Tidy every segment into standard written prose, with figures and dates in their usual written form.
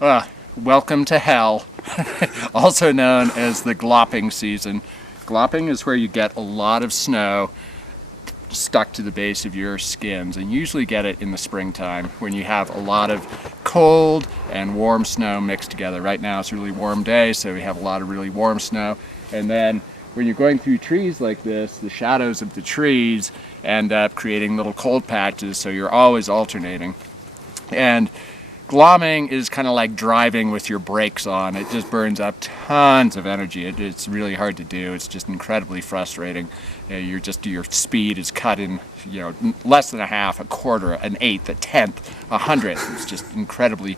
Welcome to hell, also known as the glopping season. Glopping is where you get a lot of snow stuck to the base of your skins, and usually get it in the springtime when you have a lot of cold and warm snow mixed together. Right now it's a really warm day, so we have a lot of really warm snow, and then when you're going through trees like this, the shadows of the trees end up creating little cold patches, so you're always alternating. And glomming is kind of like driving with your brakes on. It just burns up tons of energy. It's really hard to do. It's just incredibly frustrating. Your speed is cut in, less than a half, a quarter, an eighth, a tenth, a hundredth. It's just incredibly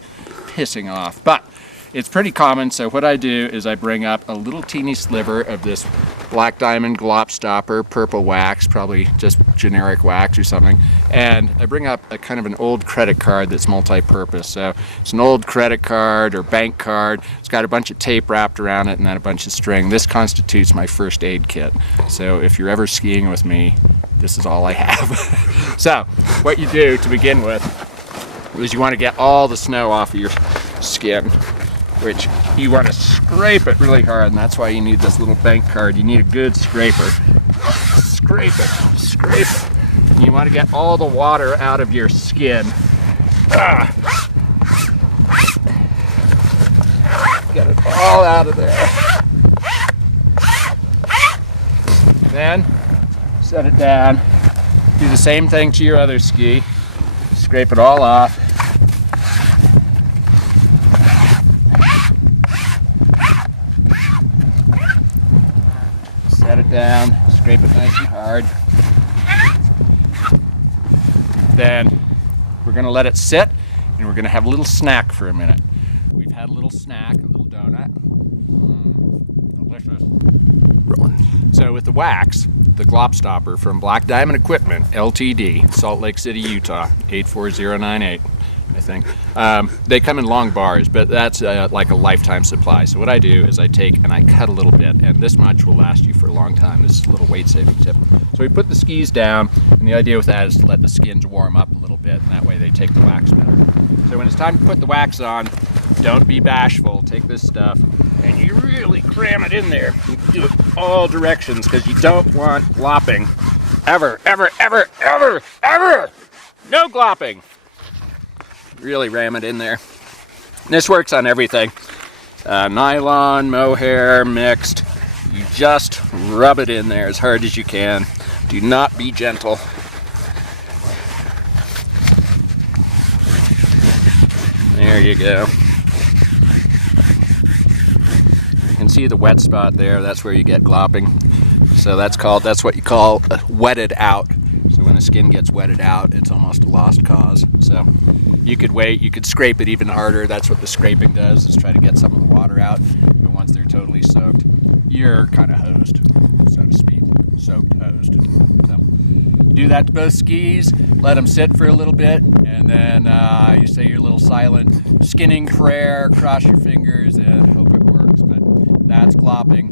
pissing off. But it's pretty common, so what I do is I bring up a little teeny sliver of this Black Diamond Glop Stopper purple wax, probably just generic wax or something, and I bring up a kind of an old credit card that's multi-purpose. So it's an old credit card or bank card. It's got a bunch of tape wrapped around it and then a bunch of string. This constitutes my first aid kit. So if you're ever skiing with me, this is all I have. So what you do to begin with is you want to get all the snow off of your skin, which you want to scrape it really hard, and that's why you need this little bank card. You need a good scraper. Scrape it, scrape it. You want to get all the water out of your skin. Get it all out of there. Then set it down. Do the same thing to your other ski. Scrape it all off. Down, scrape it nice and hard. Then we're going to let it sit, and we're going to have a little snack for a minute. We've had a little snack, a little donut. Delicious. So with the wax, the Glop Stopper from Black Diamond Equipment, Ltd., Salt Lake City, Utah, 84098. I think. They come in long bars, but that's like a lifetime supply. So what I do is I take and I cut a little bit, and this much will last you for a long time. This is a little weight-saving tip. So we put the skis down, and the idea with that is to let the skins warm up a little bit, and that way they take the wax better. So when it's time to put the wax on, don't be bashful. Take this stuff, and you really cram it in there. Do it all directions, because you don't want glopping. Ever, ever, ever, ever, ever! No glopping! Really ram it in there. This works on everything. Nylon, mohair, mixed. You just rub it in there as hard as you can. Do not be gentle. There you go. You can see the wet spot there. That's where you get glopping. So that's what you call wetted out. So when the skin gets wetted out, it's almost a lost cause. So you could wait, you could scrape it even harder. That's what the scraping does, is try to get some of the water out. And once they're totally soaked, you're kind of hosed, so to speak. Soaked hosed. So do that to both skis, let them sit for a little bit, and then you say your little silent skinning prayer, cross your fingers, and hope it works. But that's glopping.